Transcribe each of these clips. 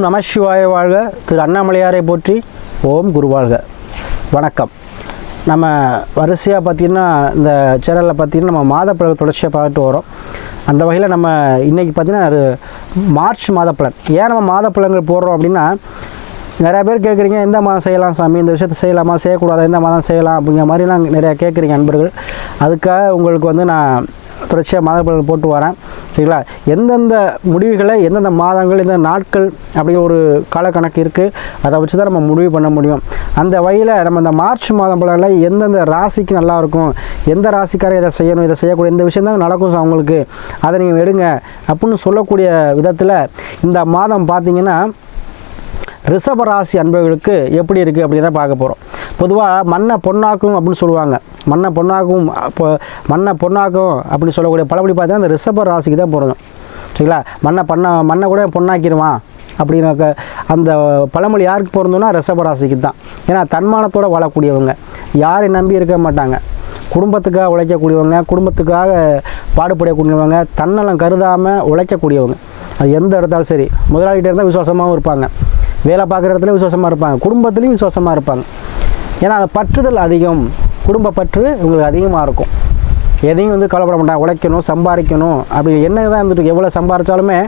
ஓம் நம சிவாய வாழ்க. திரு அண்ணாமலையாரை போற்றி. ஓம் குருவாழ்க. வணக்கம். நம்ம வரிசையாக பார்த்திங்கன்னா இந்த சேனலில் பார்த்திங்கன்னா நம்ம மாத பலன் தொடர்ச்சியாக பார்த்துட்டு வரோம். அந்த வகையில் நம்ம இன்றைக்கி பார்த்திங்கன்னா மார்ச் மாத பலன். ஏன் நம்ம மாத பலன்கள் போடுறோம் அப்படின்னா, நிறையா பேர் கேட்குறீங்க, எந்த மாதம் செய்யலாம் சாமி, இந்த விஷயத்தை செய்யலாமா செய்யக்கூடாதா, எந்த மாதம் செய்யலாம் அப்படிங்கிற மாதிரிலாம் நிறையா கேட்குறீங்க நண்பர்கள். அதுக்காக உங்களுக்கு வந்து நான் தொடர்ச்சியாக மாத பலன் போட்டு வரேன். சரிங்களா? எந்தெந்த முடிவுகளை எந்தெந்த மாதங்கள் எந்த நாட்கள் அப்படிங்கிற ஒரு காலக்கணக்கு இருக்குது. அதை வச்சு தான் நம்ம முடிவு பண்ண முடியும். அந்த வகையில் நம்ம இந்த மார்ச் மாதம் பலனில் எந்தெந்த ராசிக்கு நல்லாயிருக்கும், எந்த ராசிக்காரர் இதை செய்யணும், இதை செய்யக்கூடிய இந்த விஷயம் தான் நடக்கும் அவங்களுக்கு, அதை நீங்கள் எடுங்க அப்படின்னு சொல்லக்கூடிய விதத்தில் இந்த மாதம் பார்த்திங்கன்னா ரிஷப ராசி அன்பர்களுக்கு எப்படி இருக்குது அப்படி தான் பார்க்க போகிறோம். பொதுவாக மண்ணை பொன்னாக்கும் அப்படின்னு சொல்லுவாங்க. மண்ணை பொன்னாக்கும் அப்படின்னு சொல்லக்கூடிய பழமொழி பார்த்தீங்கன்னா அந்த ரிஷப ராசிக்கு தான் பொருந்தும். சரிங்களா? மண்ணை கூட பொன்னாக்கிடுவான் அப்படின்னாக்க அந்த பழமொழி யாருக்கு பொருந்தும்னா ரிஷப ராசிக்கு தான். ஏன்னா தன்மானத்தோடு வாழக்கூடியவங்க, யாரை நம்பி இருக்க மாட்டாங்க, குடும்பத்துக்காக உழைக்கக்கூடியவங்க, குடும்பத்துக்காக பாடுபடக்கூடியவங்க, தன்னலம் கருதாமல் உழைக்கக்கூடியவங்க. அது எந்த இடத்தாலும் சரி, முதலாளிகிட்ட இருந்தால் விசுவாசமாகவும் இருப்பாங்க, வேலை பார்க்குற இடத்துல விசுவாசமாக இருப்பாங்க, குடும்பத்துலேயும் விசுவாசமாக இருப்பாங்க. ஏன்னா அந்த பற்றுதல் அதிகம், குடும்ப பற்று உங்களுக்கு அதிகமாக இருக்கும். எதையும் வந்து கவலைப்பட மாட்டாங்க, உழைக்கணும் சம்பாதிக்கணும் அப்படி என்ன தான் இருந்துட்டு எவ்வளோ சம்பாதிச்சாலுமே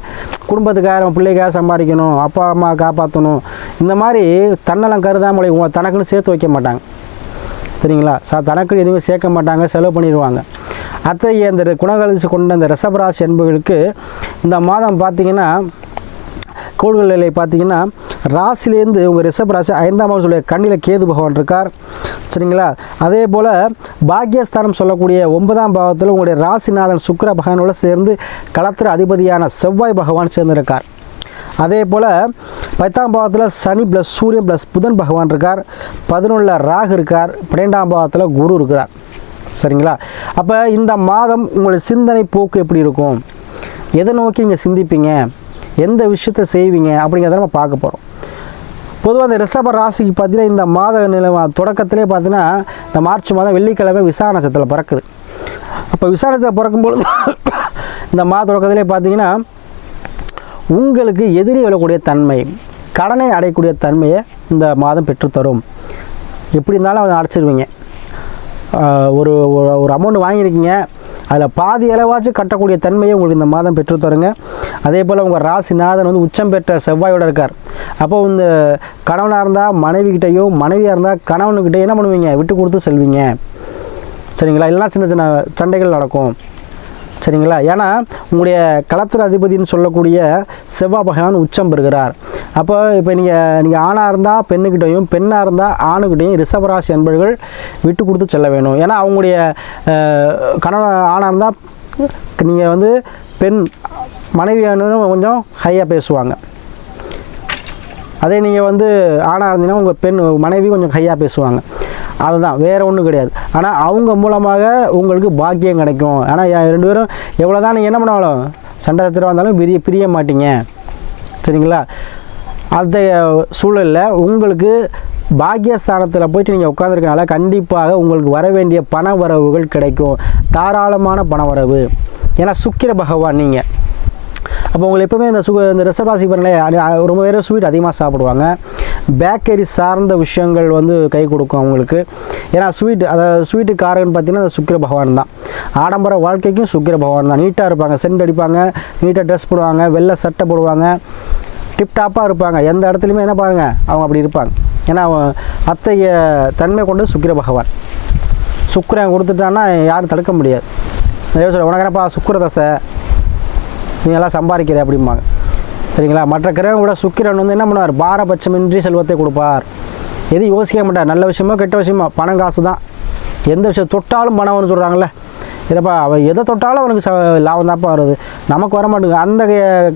குடும்பத்துக்காக நம்ம பிள்ளைக்காக சம்பாதிக்கணும், அப்பா அம்மா காப்பாற்றணும், இந்த மாதிரி தன்னலம் கருதாமல் தனக்குன்னு சேர்த்து வைக்க மாட்டாங்க. சரிங்களா? தனக்கு எதுவுமே சேர்க்க மாட்டாங்க, செலவு பண்ணிடுவாங்க. அத்தகைய இந்த குணகலிச்சு கொண்ட இந்த ரிஷபராசி என்பவர்களுக்கு இந்த மாதம் பார்த்திங்கன்னா கோள்கள் நிலை பார்த்திங்கன்னா ராசிலேருந்து உங்கள் ரிஷபராசி 5ஆம் பாவம் சொல்லிய கண்ணில் கேது பகவான் இருக்கார். சரிங்களா? அதே போல் பாக்கியஸ்தானம் சொல்லக்கூடிய 9ஆம் பாவத்தில் உங்களுடைய ராசிநாதன் சுக்கிர பகவானோடு சேர்ந்து களத்திர அதிபதியான செவ்வாய் பகவான் சேர்ந்திருக்கார். அதே போல் 10ஆம் பாவத்தில் சனி ப்ளஸ் சூரியன் ப்ளஸ் புதன் பகவான் இருக்கார். 11ல் ராகு இருக்கார். 12ஆம் பாவத்தில் குரு இருக்கிறார். சரிங்களா? அப்போ இந்த மாதம் உங்களுடைய சிந்தனை போக்கு எப்படி இருக்கும், எதை நோக்கி இங்கே சிந்திப்பீங்க, எந்த விஷயத்தை செய்வீங்க அப்படிங்கிறத நம்ம பார்க்க போகிறோம். பொதுவாக இந்த ரிஷப ராசிக்கு பார்த்தீங்கன்னா இந்த மாத நிலை தொடக்கத்திலே பார்த்தீங்கன்னா இந்த மார்ச் மாதம் வெள்ளிக்கிழமை விசாக நட்சத்திரத்தில் பிறக்குது. அப்போ விசாக நட்சத்திரம் பிறக்கும்பொழுது இந்த மாத தொடக்கத்திலே பார்த்தீங்கன்னா உங்களுக்கு எதிரி வரக்கூடிய தன்மை, கடனை அடையக்கூடிய தன்மையை இந்த மாதம் பெற்றுத்தரும். எப்படி இருந்தாலும் அதை அடைச்சிருவீங்க. ஒரு ஒரு அமௌண்ட் வாங்கியிருக்கீங்க, அதில் பாதி அளவாச்சும் கட்டக்கூடிய தன்மையை உங்களுக்கு இந்த மாதம் பெற்றுத்தருங்க. அதே போல் உங்கள் ராசிநாதன் வந்து உச்சம் பெற்ற செவ்வாயோடு இருக்கார். அப்போ இந்த கணவனாக இருந்தால் மனைவிக்கிட்டையோ, மனைவியாக இருந்தால் கணவனுக்கிட்டே என்ன பண்ணுவீங்க, விட்டு கொடுத்து செல்வீங்க. சரிங்களா? இல்லைனா சின்ன சின்ன சண்டைகள் நடக்கும். சரிங்களா? ஏன்னா உங்களுடைய களத்திர அதிபதினு சொல்லக்கூடிய செவ்வாய் பகவான் உச்சம் பெறுகிறார். அப்போ இப்போ நீங்கள் ஆணாக இருந்தால் பெண்ணுக்கிட்டையும், பெண்ணாக இருந்தால் ஆணுக்கிட்டையும் ரிஷபராசி அன்பர்கள் விட்டு கொடுத்து செல்ல வேணும். ஏன்னா அவங்களுடைய கணவன் ஆணாக இருந்தால் நீங்கள் வந்து பெண் மனைவியான கொஞ்சம் ஹையாக பேசுவாங்க. அதே நீங்கள் வந்து ஆணாக இருந்தீங்கன்னா உங்கள் பெண் மனைவி கொஞ்சம் ஹையாக பேசுவாங்க. அதுதான், வேறு ஒன்றும் கிடையாது. ஆனால் அவங்க மூலமாக உங்களுக்கு பாக்கியம் கிடைக்கும். ஆனால் 2 பேரும் எவ்வளோ தான் நீங்கள் என்ன பண்ணாலும் சண்டை சச்சரவாக இருந்தாலும் பிரிய மாட்டீங்க. சரிங்களா? அந்த சூழலில் உங்களுக்கு பாக்கியஸ்தானத்தில் போயிட்டு நீங்கள் உட்காந்துருக்கனால கண்டிப்பாக உங்களுக்கு வர வேண்டிய பண வரவுகள் கிடைக்கும், தாராளமான பண வரவு. ஏன்னா சுக்கிர பகவான் நீங்கள். அப்போ உங்களுக்கு எப்போவுமே இந்த ரிஷபராசி பாருங்களேன், ரொம்ப பேர் ஸ்வீட் அதிகமாக சாப்பிடுவாங்க. பேக்கரி சார்ந்த விஷயங்கள் வந்து கை கொடுக்கும் அவங்களுக்கு. ஏன்னா ஸ்வீட்டு காரகன்னு பார்த்தீங்கன்னா அந்த சுக்கிர பகவான் தான். ஆடம்பர வாழ்க்கைக்கும் சுக்கிர பகவான் தான். நீட்டாக இருப்பாங்க, சென்ட் அடிப்பாங்க, நீட்டாக ட்ரெஸ் போடுவாங்க, வெள்ளை சட்டை போடுவாங்க, டிப்டாப்பாக இருப்பாங்க. எந்த இடத்துலையுமே என்ன பாருங்கள் அவங்க அப்படி இருப்பாங்க. ஏன்னா அத்தகைய தன்மை கொண்டு சுக்கிர பகவான். சுக்கிரன் கொடுத்துட்டான்னா யாரும் தடுக்க முடியாது. நிறைய சொல்ல உனக்கு என்னப்பா சுக்கிர தசை, நீ எல்லாம் சம்பாதிக்கிற அப்படிம்பாங்க. சரிங்களா? மற்ற கிரகம் கூட சுக்கிரன் வந்து என்ன பண்ணுவார், பாரபட்சமின்றி செல்வத்தை கொடுப்பார். எதுவும் யோசிக்க மாட்டார். நல்ல விஷயமோ கெட்ட விஷயமோ பணம் காசு தான். எந்த விஷயம் தொட்டாலும் பணம்னு சொல்கிறாங்களே, இல்லைப்பா அவன் எதை தொட்டாலும் அவனுக்கு லாபம் தான்ப்பா வருது, நமக்கு வர மாட்டேங்குது. அந்த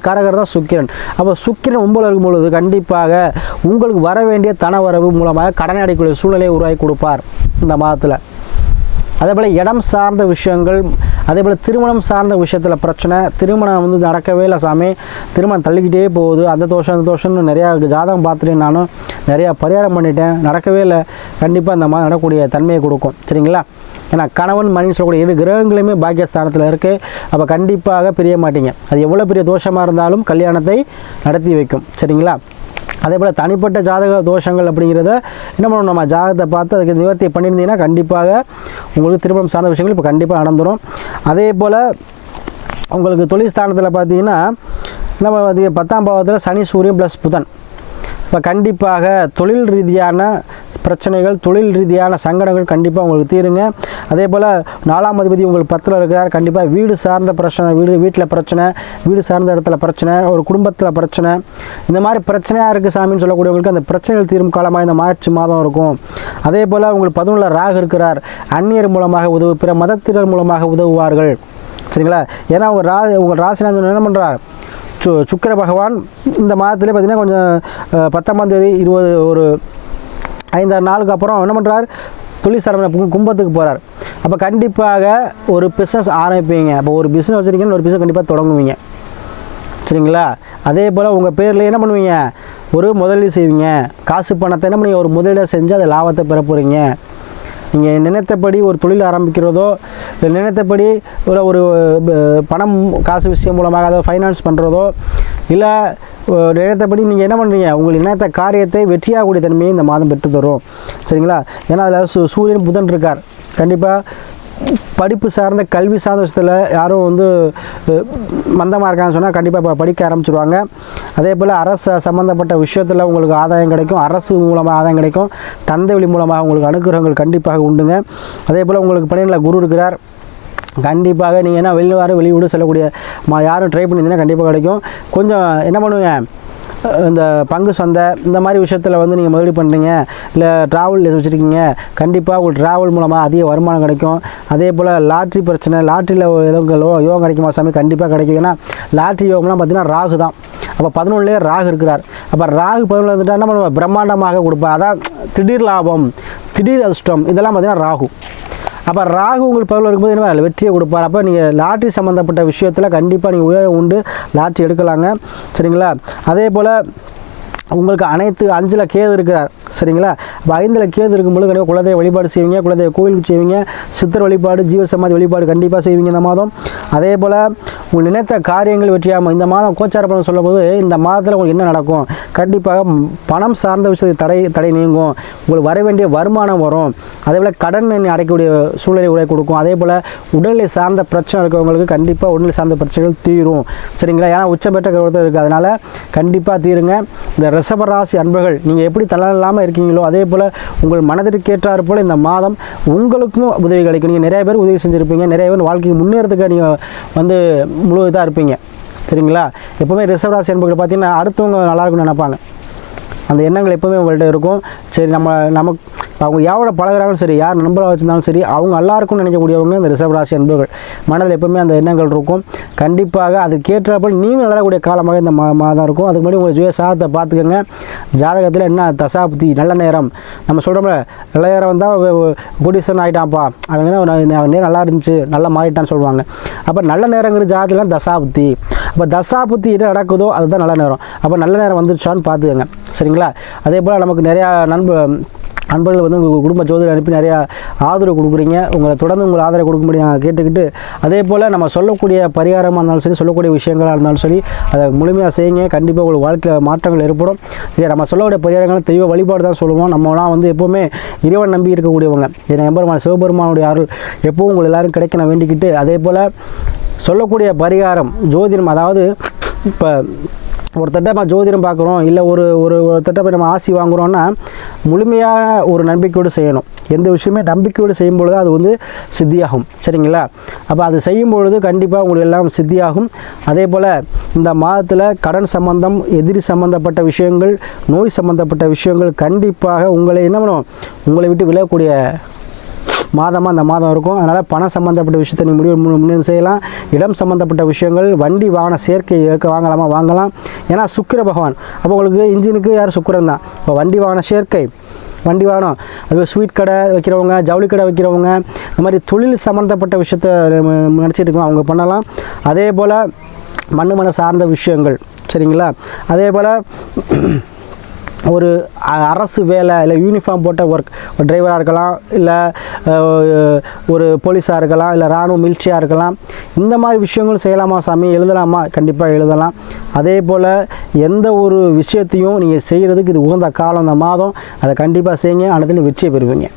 காரகர் தான் சுக்கிரன். அப்போ சுக்கிரன் 9 இருக்கும் பொழுது கண்டிப்பாக உங்களுக்கு வர வேண்டிய தன வரவு மூலமாக கடனை அடைக்கக்கூடிய சூழ்நிலையை உருவாக்கி கொடுப்பார் இந்த மாதத்தில். அதே போல் இடம் சார்ந்த விஷயங்கள், அதே போல் திருமணம் சார்ந்த விஷயத்தில் பிரச்சனை, திருமணம் வந்து நடக்கவே இல்லை சாமி, திருமணம் தள்ளிக்கிட்டே போகுது, அந்த தோஷம்னு நிறையா ஜாதகம் பார்த்துட்டு நானும் நிறையா பரிகாரம் பண்ணிட்டேன், நடக்கவே இல்லை. கண்டிப்பாக அந்த மாதிரி நடக்கக்கூடிய தன்மையை கொடுக்கும். சரிங்களா? ஏன்னா கணவன் மனைவி சொல்லக்கூடிய 7 கிரகங்களுமே பாக்கியஸ்தானத்தில் இருக்குது. அப்போ கண்டிப்பாக பிரிய மாட்டீங்க. அது எவ்வளோ பெரிய தோஷமாக இருந்தாலும் கல்யாணத்தை நடத்தி வைக்கும். சரிங்களா? அதே போல் தனிப்பட்ட ஜாதக தோஷங்கள் அப்படிங்கிறத என்ன பண்ணணும், நம்ம ஜாதகத்தை பார்த்து அதுக்கு நிவர்த்தி பண்ணியிருந்தீங்கன்னா கண்டிப்பாக உங்களுக்கு திருமணம் சார்ந்த விஷயங்கள் இப்போ கண்டிப்பாக நடந்துடும். அதே போல் உங்களுக்கு தொழில் ஸ்தானத்தில் பார்த்தீங்கன்னா நம்ம 10ஆம் பாவத்தில் சனி சூரியன் ப்ளஸ் புதன். இப்போ கண்டிப்பாக தொழில் ரீதியான பிரச்சனைகள், தொழில் ரீதியான சங்கடங்கள் கண்டிப்பாக உங்களுக்கு தீருங்க. அதே போல் 4ஆம் அதிபதி உங்களுக்கு 10ல் இருக்கிறார். கண்டிப்பாக வீடு சார்ந்த பிரச்சனை, வீட்டில் பிரச்சனை, வீடு சார்ந்த இடத்துல பிரச்சனை, ஒரு குடும்பத்தில் பிரச்சனை, இந்த மாதிரி பிரச்சனையாக இருக்குது சாமின்னு சொல்லக்கூடியவங்களுக்கு அந்த பிரச்சனைகள் தீரும் காலமாக இந்த மார்ச் மாதம் இருக்கும். அதே போல் உங்களுக்கு 11ல் ராகு இருக்கிறார். அந்நியர் மூலமாக பிற மதத்தினர் மூலமாக உதவுவார்கள். சரிங்களா? ஏன்னா உங்கள் ராசிநாதன் என்ன பண்ணுறார், சுக்கிர பகவான் இந்த மாதத்துலேயே பார்த்தீங்கன்னா கொஞ்சம் 10ஆம் தேதி 20 ஒரு 5-6 நாளுக்கு அப்புறம் என்ன பண்ணுறார், தொழிற்சாலை கும்பத்துக்கு போகிறார். அப்போ கண்டிப்பாக ஒரு பிஸ்னஸ் ஆரம்பிப்பீங்க. அப்போ ஒரு பிஸ்னஸ் வச்சுருக்கீங்கன்னு ஒரு பிஸ்னஸ் கண்டிப்பாக தொடங்குவீங்க. சரிங்களா? அதே போல் உங்கள் பேரில் என்ன பண்ணுவீங்க, ஒரு முதலீடு செய்வீங்க. காசு பணத்தை என்ன பண்ணுவீங்க, ஒரு முதலீடை செஞ்சு அதை லாபத்தை பெற போகிறீங்க. நீங்கள் நினைத்தபடி ஒரு தொழில் ஆரம்பிக்கிறதோ, இல்லை நினைத்தபடி ஒரு பணம் காசு விஷயம் மூலமாக அதை ஃபைனான்ஸ் பண்ணுறதோ, இல்லை நினைத்தபடி நீங்கள் என்ன பண்ணுறீங்க, உங்களுக்கு நினைத்த காரியத்தை வெற்றியாகக்கூடிய தன்மையை இந்த மாதம் பெற்று தரும். சரிங்களா? ஏன்னா அதில் சூரியன் புதன் இருக்கார். கண்டிப்பாக படிப்பு சார்ந்த கல்வி சார்ந்த விஷயத்தில் யாரும் வந்து மந்தமாக இருக்காங்கன்னு சொன்னால் கண்டிப்பாக இப்போ படிக்க ஆரம்பிச்சிடுவாங்க. அதே போல் அரசு சம்மந்தப்பட்ட விஷயத்தில் உங்களுக்கு ஆதாயம் கிடைக்கும், அரசு மூலமாக ஆதாயம் கிடைக்கும், தந்தை வழி மூலமாக உங்களுக்கு அனுகிரகங்கள் கண்டிப்பாக உண்டுங்க. அதே போல் உங்களுக்கு பணியில் குரு இருக்கிறார். கண்டிப்பாக நீங்கள் என்ன வெளியூடு செல்லக்கூடிய யாரும் ட்ரை பண்ணியிருந்தீங்கன்னா கண்டிப்பாக கிடைக்கும். கொஞ்சம் என்ன பண்ணுவீங்க, இந்த பங்கு சந்தை இந்த மாதிரி விஷயத்தில் வந்து நீங்கள் முதலீடு பண்ணுறீங்க, இல்லை ட்ராவல் வச்சுருக்கீங்க, கண்டிப்பாக உங்களுக்கு ட்ராவல் மூலமாக அதிக வருமானம் கிடைக்கும். அதே போல் லாட்ரி பிரச்சனை, லாட்ரியில் எதுவும் யோகம் கிடைக்குமா சாமி, கண்டிப்பாக கிடைக்கும். ஏன்னா லாட்ரி யோகம்லாம் பார்த்தீங்கன்னா ராகு தான். அப்போ 11லேயே ராகு இருக்கிறார். அப்போ ராகு 11 வந்துட்டால் என்ன பண்ணுவோம், பிரம்மாண்டமாக கொடுப்பேன். அதான் திடீர் லாபம், திடீர் அதிர்ஷ்டம், இதெல்லாம் பார்த்தீங்கன்னா ராகு. அப்போ ராகு உங்களுக்கு 11 இருக்கும்போது என்ன வெற்றியை கொடுப்பார். அப்போ நீங்கள் லாட்ரி சம்மந்தப்பட்ட விஷயத்தில் கண்டிப்பாக நீங்கள் உபயோகம் உண்டு, லாட்ரி எடுக்கலாங்க. சரிங்களா? அதே போல் உங்களுக்கு அனைத்து 5ல் கேது இருக்கிறார். சரிங்களா? அப்போ 5ல் கேது இருக்கும்போது கண்டிப்பாக குலதெய்வ வழிபாடு செய்வீங்க, குலதெய்வ கோவிலுக்கு செய்வீங்க, சித்தர் வழிபாடு, ஜீவசமாதி வழிபாடு கண்டிப்பாக செய்வீங்க இந்த மாதம். அதே போல் உங்கள் நினைத்த காரியங்கள் வெற்றியாகும். இந்த மாதம் கோச்சார பலன் சொல்லும்போது இந்த மாதத்தில் உங்களுக்கு என்ன நடக்கும், கண்டிப்பாக பணம் சார்ந்த விஷயத்துக்கு தடை நீங்கும், உங்களுக்கு வர வேண்டிய வருமானம் வரும். அதே போல் கடன் அடைக்கக்கூடிய சூழ்நிலை உடைய கொடுக்கும். அதே போல் உடல்நிலை சார்ந்த பிரச்சனை இருக்கிறவங்களுக்கு கண்டிப்பாக உடல்நிலை சார்ந்த பிரச்சனைகள் தீரும். சரிங்களா? ஏன்னா உச்சம் பெற்ற கருவத்தில் இருக்குது, அதனால் கண்டிப்பாக தீருங்க. இந்த ரிஷபராசி அன்பர்கள் நீங்கள் எப்படி தளராமல் இருக்கீங்களோ அதே போல் உங்கள் மனதிற்கேற்றாறு போல் இந்த மாதம் உங்களுக்கும் உதவி கிடைக்கும். நீங்கள் நிறைய பேர் உதவி செஞ்சுருப்பீங்க, நிறைய பேர் வாழ்க்கைக்கு முன்னேறதுக்கு நீங்கள் வந்து முழு இதாக இருப்பீங்க. சரிங்களா? எப்போவுமே ரிஷபராசி அன்பர்கள் பார்த்தீங்கன்னா அடுத்தவங்க நல்லா இருக்குன்னு நினைப்பாங்க. அந்த எண்ணங்கள் எப்போவுமே உங்கள்கிட்ட இருக்கும். சரி, நமக்கு அவங்க யாரோட பழகிறாலும் சரி, யார் நண்பராக வச்சுருந்தாலும் சரி, அவங்க எல்லாருக்கும் நினைக்கக்கூடியவங்க இந்த ரிஷபராசி அன்பர்கள். மனதில் எப்போவுமே அந்த எண்ணங்கள் இருக்கும். கண்டிப்பாக அதுக்கேற்றப்போல் நீங்கள் வளரக்கூடிய காலமாக இந்த மாதம் இருக்கும். அதுக்கு முன்னாடி உங்கள் ஜாதகத்தை பார்த்துக்கோங்க. ஜாதகத்தில் என்ன தசாப்தி நல்ல நேரம் நம்ம சொல்கிறோம்ல, நல்ல நேரம் வந்தால் கோடீஸ்வரன் ஆகிட்டான்ப்பா, அவங்க நேரம் நல்லா இருந்துச்சு, நல்லா மாறிட்டான்னு சொல்லுவாங்க. அப்போ நல்ல நேரங்கிற ஜாதகத்தில் தசாப்தி. அப்போ தசாபுத்தி என்ன நடக்குதோ அதுதான் நல்ல நேரம். அப்போ நல்ல நேரம் வந்துருச்சான்னு பார்த்துக்கோங்க. சரிங்களா? அதே போல் நமக்கு நிறையா நண்பர்கள் வந்து உங்கள் குடும்ப ஜோதிடர் அனுப்பி நிறையா ஆதரவு கொடுக்குறீங்க. உங்களை தொடர்ந்து உங்களை ஆதரவு கொடுக்கும்படி நான் கேட்டுக்கிட்டு, அதே போல் நம்ம சொல்லக்கூடிய பரிகாரமாக இருந்தாலும் சரி, சொல்லக்கூடிய விஷயங்களாக இருந்தாலும் சரி, அதை முழுமையாக செய்யுங்க. கண்டிப்பாக உங்களுக்கு வாழ்க்கையில் மாற்றங்கள் ஏற்படும். இல்லை நம்ம சொல்லக்கூடிய பரிகாரங்கள் தெய்வ வழிபாடு தான் சொல்லுவோம். நம்மளாம் வந்து எப்போவுமே இறைவன் நம்பி இருக்கக்கூடியவங்க. என் எம்பெருமான் சிவபெருமானுடைய அருள் எப்பவும் உங்கள் எல்லோரும் கிடைக்க நான் வேண்டிக்கிட்டு, அதே போல் சொல்லக்கூடிய பரிகாரம் ஜோதிடம், அதாவது இப்போ ஒரு நம்ம ஜோதிடம் பார்க்குறோம், இல்லை ஒரு போய் நம்ம ஆசி வாங்குகிறோன்னா முழுமையான ஒரு நம்பிக்கையோடு செய்யணும். எந்த விஷயமே நம்பிக்கையோடு செய்யும்பொழுது அது வந்து சித்தியாகும். சரிங்களா? அப்போ அது செய்யும்பொழுது கண்டிப்பாக உங்களுக்கு எல்லாம் சித்தியாகும். அதே போல் இந்த மாதத்தில் கடன் சம்பந்தம், எதிரி சம்பந்தப்பட்ட விஷயங்கள், நோய் சம்பந்தப்பட்ட விஷயங்கள் கண்டிப்பாக உங்களை என்ன பண்ணும், உங்களை விட்டு விலகக்கூடிய மாதமாக அந்த மாதம் இருக்கும். அதனால் பணம் சம்மந்தப்பட்ட விஷயத்தை நீங்கள் முன்னேறி செய்யலாம். இடம் சம்மந்தப்பட்ட விஷயங்கள், வண்டி வாகன சேர்க்கை வாங்கலாம். ஏன்னா சுக்கிர பகவான், அப்போ உங்களுக்கு இன்ஜினுக்கு யார் சுக்கிரன் தான். இப்போ வண்டி வாகன சேர்க்கை, வண்டி வாகனம், அது ஸ்வீட் கடை வைக்கிறவங்க, ஜவுளி கடை வைக்கிறவங்க, இந்த மாதிரி தொழில் சம்மந்தப்பட்ட விஷயத்த நினச்சிட்டு இருக்கோம், அவங்க பண்ணலாம். அதே போல் மண்ணு சார்ந்த விஷயங்கள், சரிங்களா? அதே போல் ஒரு அரசு வேலை, இல்லை யூனிஃபார்ம் போட்ட ஒர்க், ஒரு டிரைவராக இருக்கலாம், இல்லை ஒரு போலீஸாக இருக்கலாம், இல்லை இராணுவ மிலிட்ரியாக இருக்கலாம். இந்த மாதிரி விஷயங்களும் செய்யலாமா சாமி? எழுதலாமா? கண்டிப்பாக எழுதலாம். அதே போல் எந்த ஒரு விஷயத்தையும் நீங்கள் செய்கிறதுக்கு இது உகந்த காலம், இந்த மாதம், அதை கண்டிப்பாக செய்யுங்க. அனைத்துலையும் வெற்றியை பெறுவீங்க.